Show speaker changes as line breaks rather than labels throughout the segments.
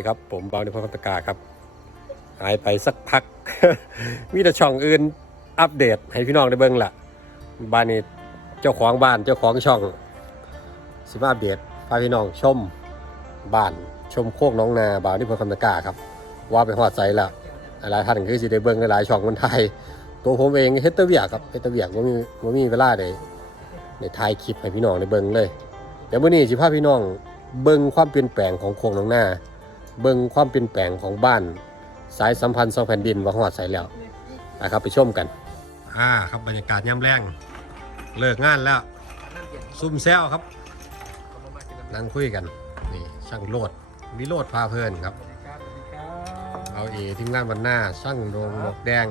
ดีครับ ผมเบาในพพัตกาครับ หายไปสักพัก มีแต่ช่องอื่นอัปเดตให้พี่น้องได้เบิ่งละบ้านนี้เจ้าของบ้านเจ้าของช่องสิมาอัปเดตพาพี่น้องชมบ้านชมโคกน้องนาบ่าวที่พพัตกาครับ ว่าไปหอดใจละหลายท่านคือสิได้เบิ่งหลายช่องคนไทย ตัวผมเองเฮดเตอร์เวียกครับเฮดเตอร์เวียกว่ามีว่ามีเวลาได้ได้ถ่ายคลิปให้พี่น้องได้เบิ่งเลย เดี๋ยวมื้อนี้สิพาพี่น้องเบิ่งความเปลี่ยนแปลงของโคกหนองนา เบิ่งความเปลี่ยนแปลงของบ้าน สายสัมพันธ์สองแผ่นดินว่าฮอดใส่แล้วนะครับไปชมกัน อ่าครับบรรยากาศย่ำแรงเลิกงานแล้ว ซุ่มแซวครับ นั่งคุยกัน นี่ช่างโลดวิโรดพาเพลินครับ เอาเอทีมงานวันหน้าช่างโดงหมวกแดง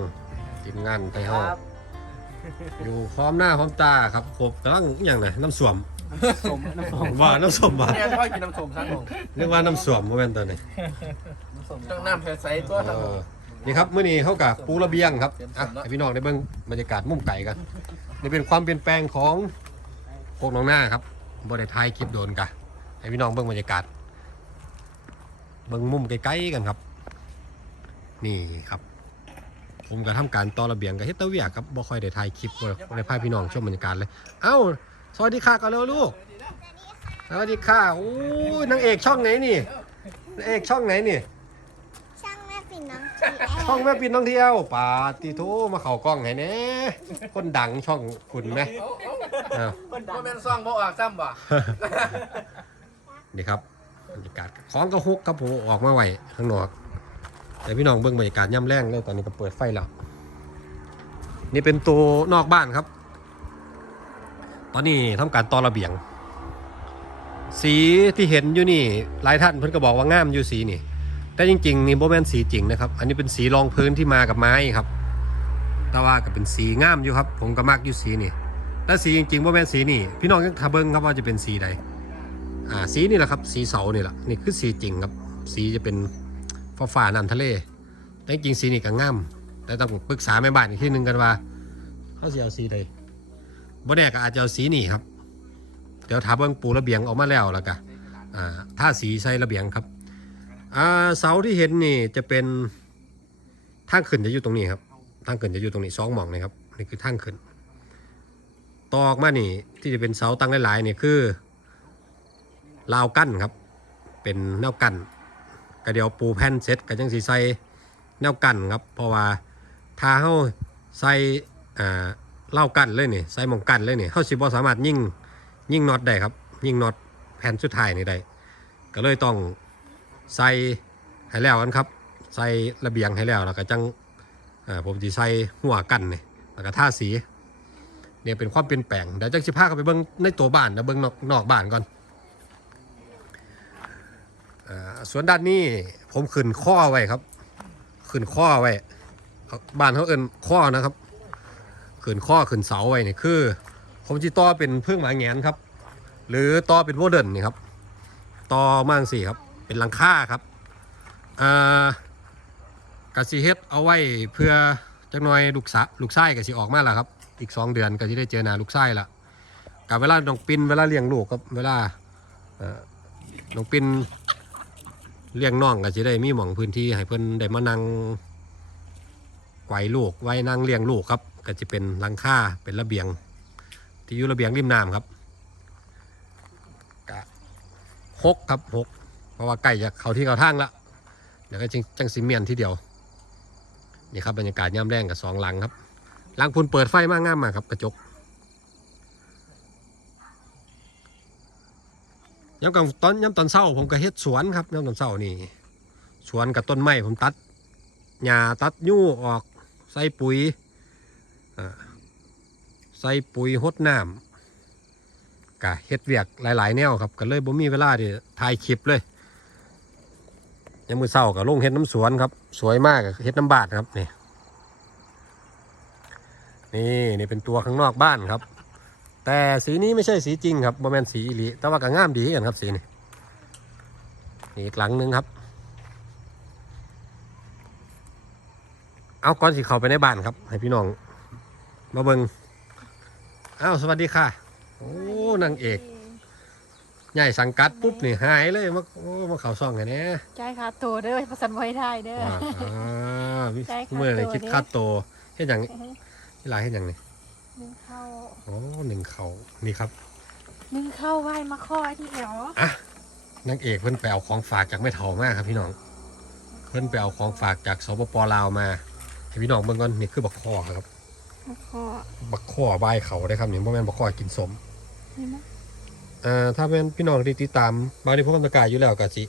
ทีมงานไทยห้องอยู่พร้อมหน้าพร้อมตาครับครบกำลังอหย่างนะน้ำสวม
สมน้ำส้ม
ว่าน้ำสวมว่า
แม่พ่อกินน้ำส้มทั้งหมด
เรียกว่าน้ำสวมโมเมนต์ตัวนี้
น้ำส้มต้องน้ำใสๆตัวทั้งหมด
นี่ครับมื้อนี้เขากับปูระเบียงครับอะให้พี่น้องได้เบิ่งบรรยากาศมุมไก่กันนี่เป็นความเปลี่ยนแปลงของโคกหนองหน้าครับบ่ได้ถ่ายคลิปโดนกะให้พี่น้องเบิ่งบรรยากาศเบิ่งมุมไกลๆกันครับ นี่ครับ ผมก็ทำการต่อระเบียงกับเฮดเตอร์เวียครับบ่ค่อยได้ถ่ายคลิปบ่บ่ได้พาพี่น้องชมบรรยากาศเลย เอ้า สวัสดีค่ะก่อนเร็วลูก สวัสดีค่ะโอ้ยนางเอกช่องไหนนี่นางเอกช่องไหนนี่
ช่างแม่ปิ่นน้อง
ช่องแม่ปินท่องเที่ยวปาติโทมาเข่ากล้องให้แหน่คนดังช่องคุณไหมอ้าว
ว่าแม่นซองบ่ออกซ้ำบ่
นี่ครับบรรยากาศของกระฮกครับผมออกมาไว้ข้างนอกแต่พี่น้องเบิ่งบรรยากาศย่ำแรงเลยตอนนี้ก็เปิดไฟแล้ว นี่เป็นตัวนอกบ้านครับต อนนี้ทำการต่อระเบียง สีที่เห็นอยู่นี่หลายท่านเพิ่นก็บอกว่างามอยู่สีนี่ แต่จริงๆนี่โบแมนสีจริงนะครับ อันนี้เป็นสีรองพื้นที่มากับไม้ครับ แต่ว่าก็เป็นสีงามอยู่ครับ ผมก็มักอยู่สีนี่แต่สีจริงๆโบแมนสีนี่พี่น้องยังทาเบิ้งครับว่าจะเป็นสีใดอ่าสีนี่แหละครับ สีเสานี่แหละนี่คือสีจริงครับ สีจะเป็นฟ้าฟ้าน้ำทะเล แต่จริงสีนี่ก็งามแต่ต้องปรึกษาแม่บ้านอีกทีหนึ่งกันว่าเขาจะเอาสีใด บ่แน่ก็อาจจะเอาสีนี่ครับ เดี๋ยวถาเบิ้งปูระเบียงออกมาแล้วแล้วก็อ่าถ้าสีใส่ระเบียงครับอ่าเสาที่เห็นนี่จะเป็นทางขึ้นจะอยู่ตรงนี้ครับทางขึ้นจะอยู่ตรงนี้สองหม่องนะครับนี่คือทางขึ้นตอกมานี่ที่จะเป็นเสาตั้งหลายๆนี่คือราวกั้นครับ เป็นแนวกั้นก็เดี๋ยวปูแผ่นเสร็จก็จังสีใส่แนวกั้นครับ เพราะว่าถ้าเขาใส่อ่า เล่ากันเลยนี่ใส่หมองกันเลยนี่เขาสิบ่สามารถยิ่งยิ่งน็อตได้ครับ ยิ่งน็อตแผ่นสุดท้ายนี่ได้ก็เลยต้องใส่ให้แล้วกันครับ ใส่ระเบียงให้แล้วแล้วก็จังผมจะใส่หัวกันนี่แล้วก็ท่าสีเนี่ยเป็นความเปลี่ยนแปลงเดี๋ยวจังสิพากันไปเบิ้งในตัวบ้านนะเบิ้งนอกนอกบ้านก่อนส่วนด้านนี้ผมขึ้นข้อไว้ครับ ขึ้นข้อไว้บ้านเขาเอินข้อนะครับ ขึ้นข้อขึ้นเสาไว้นี่คือ ผมจะต่อเป็นเพื่องหมาแงนครับ หรือต่อเป็นโมเดินนี่ครับต่อมางสี่ครับ เป็นหลังคาครับอ่ากสิเฮ็ดเอาไว้เพื่อจักหน่อยลูกสะลูกไส้กะสิออกมาแล้วครับ อีก2เดือนก็จะได้เจอหน้าลูกไส้ละกับเวลาน้องปินเวลาเลี้ยงลูกครับเวลาน้องปินเลี้ยงน้องก็จะได้มีหม่องพื้นที่ให้เพิ่อนได้มานั่งไกวลูกไว้นั่งเลี้ยงลูกครับ ก็จะเป็นลังค่าเป็นระเบียง ที่อยู่ระเบียงริมน้ำครับกะหกครับหกเพราะว่าใกล้จะเขาที่เขาทางแล้วเดี๋ยวก็จังจังซีเมียนที่เดียวนี่ครับบรรยากาศย่ำแรงกับสองหลังครับหลังพุนเปิดไฟมากงามมากครับกระจกย่ำกลางตอนย่ำตอนเช้าผมก็เฮ็ดสวนครับย่ำตอนเช้านี่สวนกับต้นไม้ผมตัดหญ้าตัดยู่ออกใส่ปุ๋ย ใส่ปุ๋ยหดน้ำกะเฮ็ดเวียกหลายๆแนวครับก็เลยบ่มีเวลาที่ถ่ายคลิปเลยยังมือเศร้ากับลงเฮ็ดน้ำสวนครับ สวยมากเฮ็ดน้ำบาดครับนี่นี่นี่เป็นตัวข้างนอกบ้านครับ แต่สีนี้ไม่ใช่สีจริงครับบ่แมนสีอีหลีแต่ว่าก็งามดีกันครับสีนี่นี่อีกหลังนึงครับ เอาก่อนสิเขาไปในบ้านครับ ให้พี่น้อง มาเบิงอ้าวสวัสดีค่ะ โอ้นางเอกใหญ่สังกัดปุ๊บนี่หายเลยมาโอ้มาเขาซ่องไงเนี่ย
จ่ายค่าตัวเด้อประสันไว้ได้เด้อ
ว่าอ่าวิ
ได้ค่า
เมื่อไหร
ตัว
คิด
เด้
ค่าโตวเฮ็ดหยังเวลาเฮ็ดหยังนี่
นึ่งเข้า
อ๋อหนึ่งเขานี่ครับ
นึ่งเข้าไหว้มาข้อที่เหรอนา
งเอกเพิ่นไปเอาของฝากจากแม่เฒ่ามาครับพี่น้อง เพิ่นไปเอาของฝากจากสปปลาวมาให้พี่น้องเบิ่งก่อนนี่คือบักข้อครับ
มาข้อ
บักข้อใบายเขาได้ครับนี่บ่แม่นบักข้อกินสม
นี่มั้ย
เอ่อถ้าเป็นพี่น้องที่ติดตามบางทีพวกกำลังกายอยู่แล้วก็สิ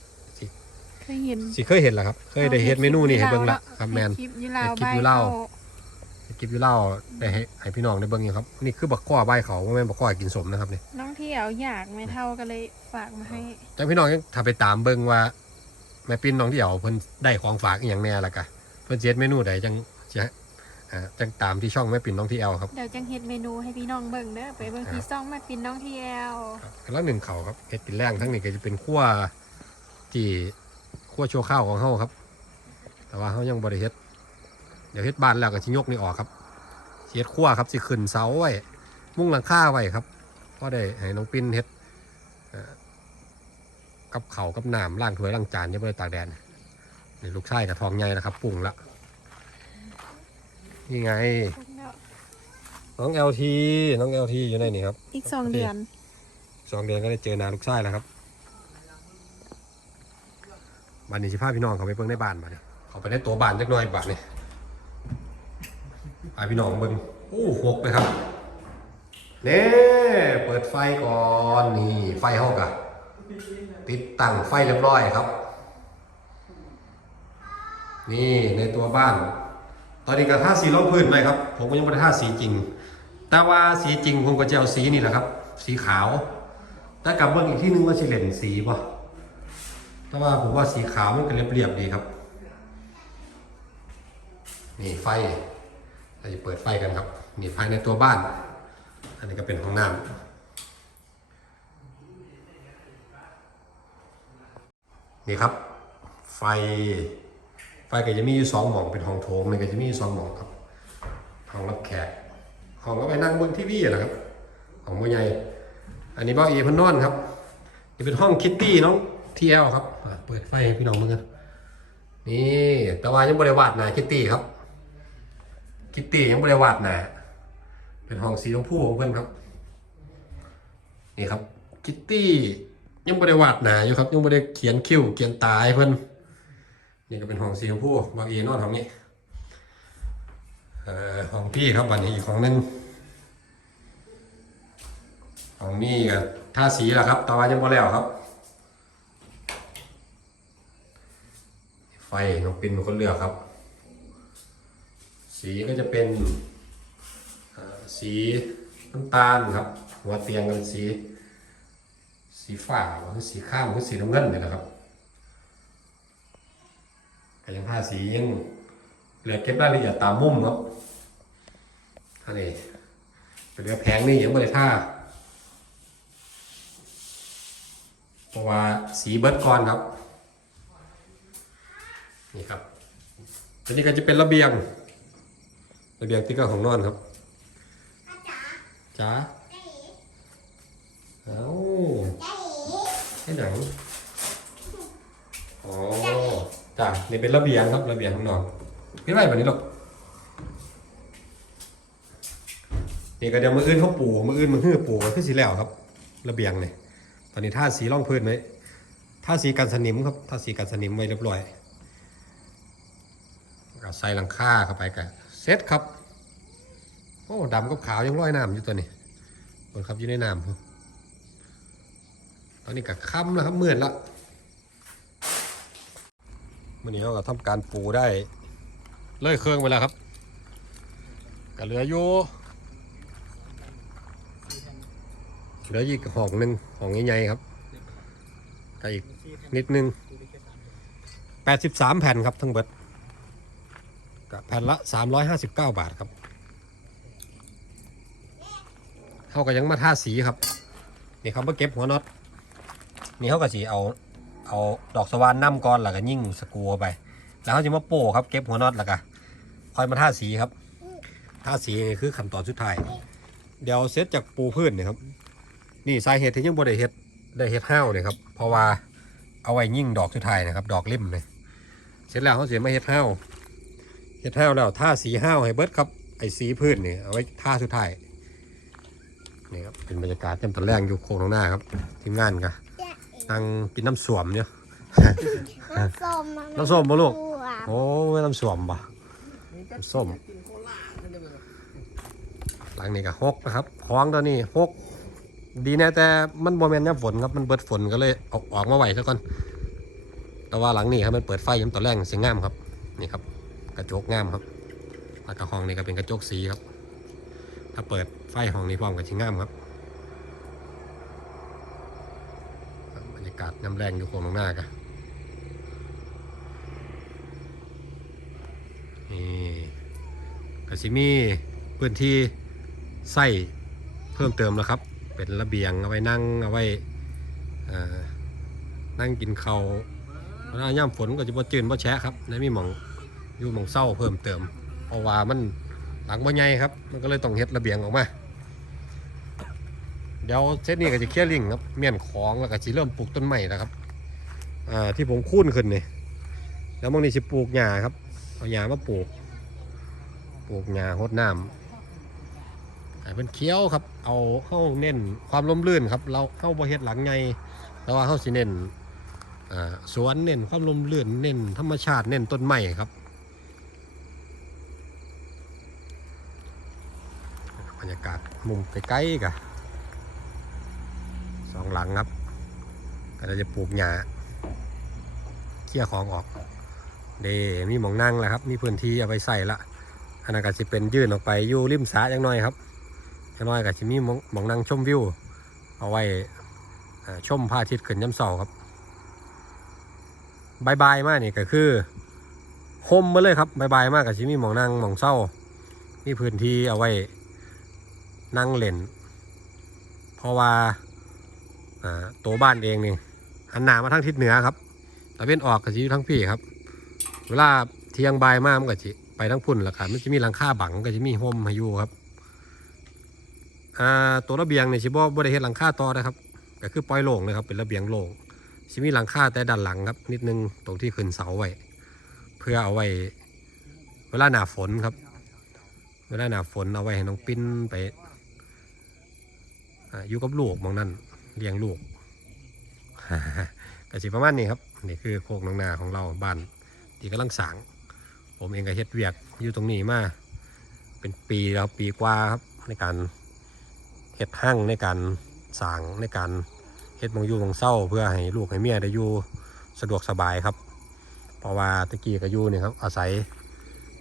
เคยเห็น
สิเคยเห็นแหละครับ เคยได้เฮ็ดเมนูนี้ให้เบิ่งละครับแมน
คลิปอยูลาว
คลิป
ใบ
อยู่
เข้า
ลาวคลิปอยู่เล่าได้ให้ให้พี่น้องได้เบิ่งอยู่ครับ นี่คือบักข้อใบายเขาบ่แม่นบักข้อกินสมนะครับนี่
น้องที่เอาอยากไม่เท่าก็เลยฝากมาให้
แต่พี่น้องยังถ้าไปตามเบิ่งว่าแม่ปิ้นน้องที่เอาเพิ่นได้ของฝากอีหยังแน่ล่ะกะเพิ่นสิเฮ็ดเมนูใดจังจะ อ่าจังตามที่ช่องแม่ปิ้นน้องที่แอลครับ
เดี๋ยวจังเฮ็ดเมนูให้พี่น้องเบิ่งเด้อไปเบิ่งที่ซ่องแม่ปินน้องที่แอล
ครับแล้วหนึ่งเขาครับเฮ็ดกินแรงทั้งนี้ก็จะเป็นขั้วที่ขั้วโชว์ข้าวของเฮาครับ แต่ว่าเฮายังบ่ได้เฮ็ดเดี๋ยวเฮ็ดบ้านแล้วก็สิยกนี่ออกครับสิเฮ็ดขั้วครับสิขึ้นเสาไว้มุ้งหลังคาไว้ครับพอได้ให้น้องปิ้นเฮ็ดเอ่อกับเขาวกับน้ำล้างถ้วยล้างจานอยังบ่ได้ตากแดดนี่ลูกชายกับทองใหญ่นะครับปรุงละ นี่ไง น้อง LT น้อง LT อยู่ในนี่ครับ
อีกสองเดือน
สองเดือนก็ได้เจอหนาลูกชายแล้วครับบ้านนี้สิพาพี่น้องเขาไปเบิ่งในบ้านมาเนี่ยเขาไปในตัวบ้านจักหน่อยบ้านนี่พาพี่น้องเบิ่งโอ้หกเลยครับเน่เปิดไฟก่อนนี่ไฟห้องกะติดตั้งไฟเรียบร้อยครับ นี่ในตัวบ้าน ตอนนี้ก็ท่าสีรองพื้นไปครับ ผมก็ยังไม่ได้ท่าสีจริง แต่ว่าสีจริงผมก็จะเอาสีนี่แหละครับ สีขาวแต่กลับเบิ่งอีกที่นึงว่าสิเล่นสีป่ะแต่ว่าผมว่าสีขาวมันก็เรียบๆดีครับ นี่ไฟเราจะเปิดไฟกันครับนี่ภายในตัวบ้าน อันนี้ก็เป็นห้องน้ำนี่ครับ ไฟ ไฟก็จะมีอยู่สองหม่องเป็นห้องโถงมันก็จะมีอยู่สองหม่องครับห้องรับแขกห้องก็ไปนั่งบนทีวีแหละครับของผู้ใหญ่อันนี้บ้าเอพันนอนครับนี่เป็นห้องคิตตี้น้องทีเอลครับเปิดไฟให้พี่น้องมึงกันนี่แต่ว่ายังบริวาดหนาคิตตี้ครับ คิตตี้ยังบริวาดหนาเป็นห้องสีชมพูของเพื่อนครับนี่ครับคิตตี้ยังบริวาดหนาอยู่ครับยังบริเขียนคิ้วเขียนตาให้เพื่อน นี่ก็เป็นห้องสีชมพูบางเอนอนห้องนี้เอ่องพี่ครับวันนี้อีกของนึงของนี่ก็ท่าสีแหละครับตะวันยังบ่แล้วครับ ไฟน้องปินเป็นคนเลือกครับ สีก็จะเป็นสีน้ำตาลครับ หัวเตียงกันสี สีฟ้าหรือสีข้ามหรือสีน้ำเงินนี่แหละครับ ยังท่าสียังเหลือเก็บรายละเอียดตามมุมครับอันนี้เป็นเรือแพงนี่ยังไม่ได้ท่าเพราะว่าสีเบิร์ดก่อนครับ นี่ครับอันนี้ก็จะเป็นระเบียง ระเบียงที่ก็ของนอนครับจ้าเอ้าให้หนังอ๋อ จ้านี่เป็นระเบียงครับระเบียงของนอนไม่ไหวแบบนี้หรอกนี่ก็เดี๋ยวมืออื่นเขาปูมืออื่นมือหื้อปูก็คือสีแล้วครับ ระเบียงเนี่ยตอนนี้ท่าสีร่องพื้นไหมท่าสีกันสนิมครับท่าสีกันสนิมไว้เรียบร้อยก็ใส่หลังคาเข้าไปกันเซ็ตครับโอ้ดำกับขาวยังร้อยน้ำอยู่ตัวนี้บนครับอยู่ในน้ำตอนนี้ก็ค่ำแล้วครับมืดละ วันนี้เราก็ทำการปูได้เลื่อยเครื่องไปแล้วครับก็เหลืออยู่เหลืออีกห้องหนึ่งห้องใหญ่ๆครับก็อีกนิดนึงแปดสิบามแผ่นครับทั้งเบิดกับแผ่นละสามร้อยหาสิบเก้าบาทครับเขาก็ยังมาท่าสีครับนี่เขามาเก็บหัวน็อตนี่เขาก็สีเอา เอาดอกสว่านน้ำก้อนแล้วก็ยิ่งสกรูไป แล้วเขาจะมาโป้ครับเก็บหัวน็อตแล้วก็คอยมาท่าสีครับท่าสีนี่คือขั้นตอนสุดท้ายเดี๋ยวเซตจากปูพื้นเนี่ยครับ นี่สาเหตุที่ยังบ่ได้เฮ็ดได้เฮ็ดห้าวเนี่ยครับเพราะว่าเอาไว้ยิ่งดอกสุดท้ายนะครับ ดอกริมเลยเสร็จแล้วเขาเสียมาเฮ็ดห้าวเฮ็ดห้าวแล้วท่าสีห้าวให้เบิดครับไอ้สีพื้นนี่เอาไว้ท่าสุดท้ายนี่ครับเป็นบรรยากาศเต็มตะแรงอยู่โค้งตรงหน้าครับทีมงานกัน นั่งกินน้ำสวมเนี่ย
น้ำส้ม
น้ำส้มบ่ลูก
ถั่ว
โอ้ยน้ำสวมบ่น้ำส้มหลังนี้ก็หกนะครับของตัวนี้หกดีแน่แต่มันบ่แม่นยามฝนครับมันเบิดฝนก็เลยเออกออกมาไหวซะก่อน แต่ว่าหลังนี้ครับมันเปิดไฟยามตอนแรกสีงามครับนี่ครับ กระจกงามครับแล้วก็ห้องนี้ก็เป็นกระจกสีครับ ถ้าเปิดไฟห้องนี้พร้อมกับสีงามครับบรรยากาศน้ำแรงอยู่โคงตรงหน้ากันนี่กสิมีพื้นที่ใส่เพิ่มเติมแล้วครับ เป็นระเบียงเอาไว้นั่งเอาไว้นั่งกินเขาวเวลาย่ำฝนก็จะบ่จืนบ่แฉะครับในมีหมองอยู่หมองเศร้าเพิ่มเติมเพราะว่ามันหลังบ่ใหญ่ครับ มันก็เลยต้องเฮ็ดระเบียงออกมา ดี๋ยวเซตนี้ก็จะเคลียร์ลิงครับเมียนของแล้วก็สิเริ่มปลูกต้นใหม่แล้วครับอ่าที่ผมคูนขึ้นนี่แล้วบางนี้สิปลูกหญ้าครับเอาหญ้ามาปลูก ปลูกหญ้าหดน้ำให้เป็นเคี้ยวครับ เอาเข้าเน้นความร่มรื่นครับ เราเข้าบ่เฮ็ดหลังไงแต่ว่าเข้าสิเน้นสวนเน้นความร่มรื่นเน้นธรรมชาติเน้นต้นไม้ครับบรรยากาศมุมใกล้ๆกัน สองหลังครับก็เราจะปลูกหญ้าเคี่ยของออกเดมีหมองนั่งแล้วครับมีพื้นที่เอาไปใส่ละอันนั้นก็สิเป็นยื่นออกไปอยู่ริมสระจังน้อยครับจังน้อยก็สิมีหมองนั่งชมวิว เอาไว้ชมพระอาทิตย์ขึ้นย้ำเสาครับบายบายมากนี่ก็คือคมมาเลยครับบายบายมากก็สิมีหมองนั่งหมองเศร้ามีพื้นที่เอาไว้นั่งเล่น เพราะว่า ตัวบ้านเองนี่หันหน้ามาทางทิศเหนือครับตะเวนออกก็สิอยู่ทางพี่ครับ เวลาเที่ยงบ่ายมากมันก็สิไปทั้งพุ่นแหละครับมันจะมีหลังคาบังก็จะมีห่มให้อยู่ครับอ่าตัวระเบียงเนี่ยชิบ่บ่ได้เฮ็ดหลังคาต่อนะครับก็คือปล่อยโล่งเลยครับเป็นระเบียงโล่งสิมีหลังคาแต่ด้านหลังครับ นิดนึงตรงที่ขึ้นเสาไว้เพื่อเอาไว้ เวลาหนาฝนครับ เวลาหนาฝนเอาไว้ให้น้องปิ้นไปออยู่กับลูกมองนั่น เลี้ยงลูกก็สิประมาณนี้ครับนี่คือโคกหนองนาของเราบ้านที่กำลังสางผมเองก็เฮ็ดเวียกอยู่ตรงนี้มาเป็นปีแล้วปีกว่าครับในการเฮ็ดห้างในการสางในการเฮ็ดมองอยู่มองเศร้าเพื่อให้ลูกให้เมียได้อยู่สะดวกสบายครับ เพราะว่าตะกี้ก็อยู่นี่ครับอาศัย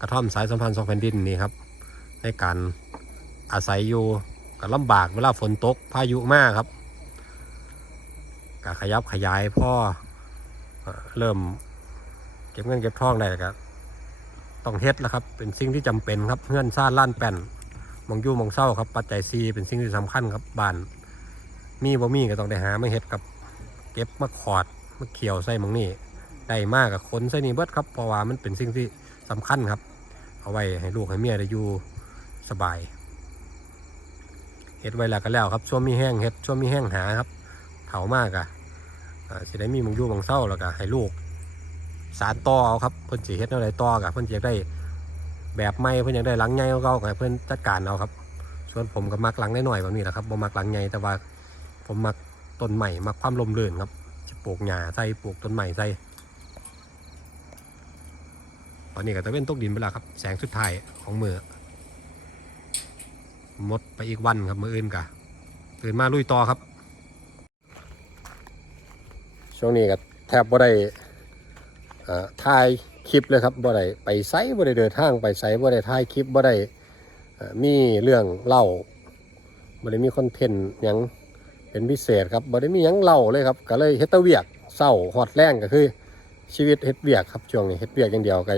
กระท่อมสายสัมพันธ์สองแผ่นดินนี่ครับ ในการอาศัยอยู่ก็ลำบากเวลาฝนตกพายุมากครับ ก็ขยับขยายพ่อเริ่มเก็บเงินเก็บทองได้ก็ต้องเฮ็ดแล้วครับ เป็นสิ่งที่จำเป็นครับเงื่อนซ่านล้านแป่นมองยู่มองเศร้าครับ ปัจจัยซีเป็นสิ่งที่สำคัญครับบ้านมีบ่มีก็ต้องได้หามาเฮ็ดครับ เก็บมาขอดมาเขียวใส่มองนี่ได้มากกับคนใส่นี่เบิดครับเพราะว่ามันเป็นสิ่งที่สำคัญครับ เอาไว้ให้ลูกให้เมียได้อยู่สบายเฮ็ดไว้แล้วก็แล้วครับช่วงมีแห้งเฮ็ดช่วงมีแห้งหาครับ เถามากอะอ่าสิได้มีมองยู่มองเศร้าแล้วก็ให้ลูก สารต่อเอาครับเพิ่อนสิเฮ็ดอะไรต่อกับเพิ่นอยากได้แบบใหม่เพิ่อนอยากได้หลังใหญ่เขาก็เพิ่อนจัดการเอาครับ ส่วนผมก็มักหลังได้หน้อยแบบนี้แหละครับบ่มักหลังใหญ่แต่ว่าผมมักต้นใหม่มักความลมเรื่นครับจะปลูกหญ้าใส่ปลูกต้นใหม่ใส่ตอนนี้ก็ตะเว้นตกดินไปแล้วครับ แสงสุดท้ายของมือหมดไปอีกวันครับมืออื่นกะตื่นมาลุยต่อครับ ช่วงนี้ก็แทบบ่ได้ถ่ายคลิปเลยครับบ่ได้ไปไซบ่ได้เดินทางไปไซบ่ได้ถ่ายคลิปบ่ได้มีเรื่องเล่าบ่ได้มีคอนเทนต์ยังเป็นพิเศษครับบ่ได้มียังเล่าเลยครับก็เลยเฮ็ดตะเวียกเศร้าฮอดแรงก็คือ ชีวิตเฮ็ดเวียกครับช่วงนี้เฮ็ดเวียกอย่างเดียวก็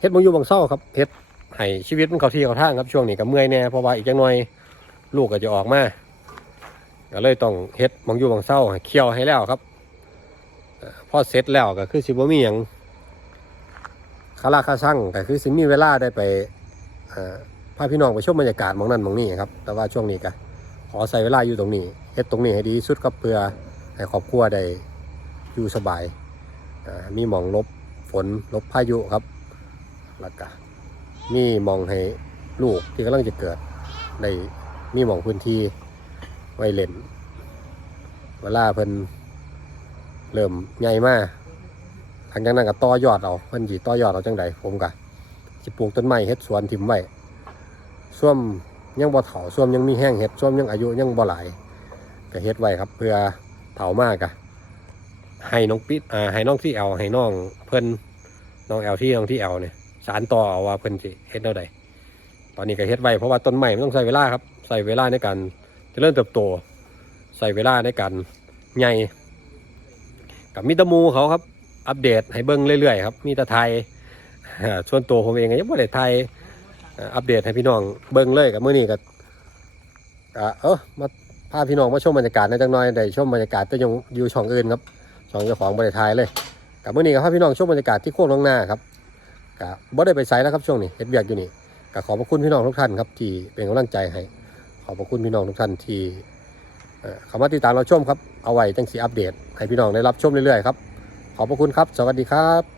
เฮ็ดบ่อยู่บ่เศร้าครับเฮ็ดให้ชีวิตมันเข้าที่เข้าทางครับช่วงนี้ก็เมื่อยแน่เพราะว่าอีกจักหน่อยลูกก็จะออกมาก็เลยต้องเฮ็ดบ่อยู่บ่เศร้าเคี่ยวให้แล้วครับ พอเสร็จแล้วก็คือสิบ่มีหยังคาราคาสั่งก็คือสิมีเวลาได้ไปพาพี่น้องไปชมบรรยากาศมองนั้นมองนี้ครับ แต่ว่าช่วงนี้ก็ขอใส่เวลาอยู่ตรงนี้เฮ็ดตรงนี้ให้ดีสุดครับเพื่อให้ครอบครัวได้อยู่สบายมีหมองลบฝนลบพายุครับแล้วก็มีมองให้ลูกที่กำลังจะเกิดได้มีหมองพื้นที่ไว้เล่นเวลาเพิ่น เริ่มใหญ่มากหลังจากนั้นก็ต่อยอดเอาเพิ่นสิต่อยอดเอาจังใดผมก็สิปลูกต้นไม้เฮ็ดสวนถิ่มไว้ส่วมยังบ่เฒ่าส่วมยังมีแห้งเฮ็ดส่วมยังอายุยังบ่หลายก็เฮ็ดไว้ครับ เพื่อเฒ่ามากอะให้น้องปิดอ่าให้น้องที่แอลให้น้องเพิ่นน้องแอลที่น้องที่แอลเนี่ยสารต่อเอาว่าเพิ่นสิเฮ็ดแนวใดตอนนี้ก็เฮ็ดไว้เพราะว่าต้นไม้มันต้องใช้เวลาครับใช้เวลาในการจะเริญเติบโต ใส่เวลาในการใหญ่ กับมิตรมูเขาครับ อัปเดตให้เบิ้งเรื่อยๆครับมีแต่ไทยส่วนตัวผมเองยังไม่ได้ไทยอัปเดตให้พี่น้องเบิ้งเลยกับเมื้อนี้ก็อ่าเออมาพาพี่น้องมาชมบรรยากาศในจังน้อยได้ชมบรรยากาศแต่ยังอยู่ช่องอื่นครับช่องเจ้าของบริไทยเลยกับเมื้อนี้ก็พาพี่น้องชมบรรยากาศที่โค้งลงหน้าครับกับบ่ได้ไปไสแล้วครับช่วงนี้เฮ็ดเวียกอยู่นี่ก็ขอบพระคุณพี่น้องทุกท่านครับที่เป็นกำลังใจให้ขอบพระคุณพี่น้องทุกท่านที่เอ่อเข้ามาติดตามเราชมครับ เอาไว้จังสีอัปเดตให้พี่น้องได้รับชมเรื่อยๆครับ ขอบพระคุณครับ สวัสดีครับ